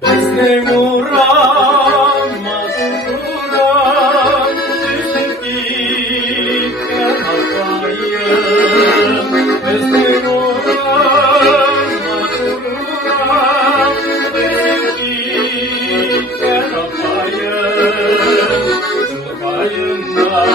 Desne nuran, mağduran, düşüp gitken hatayım. Desne nuran, mağduran, düşüp gitken hatayım. Şu hayından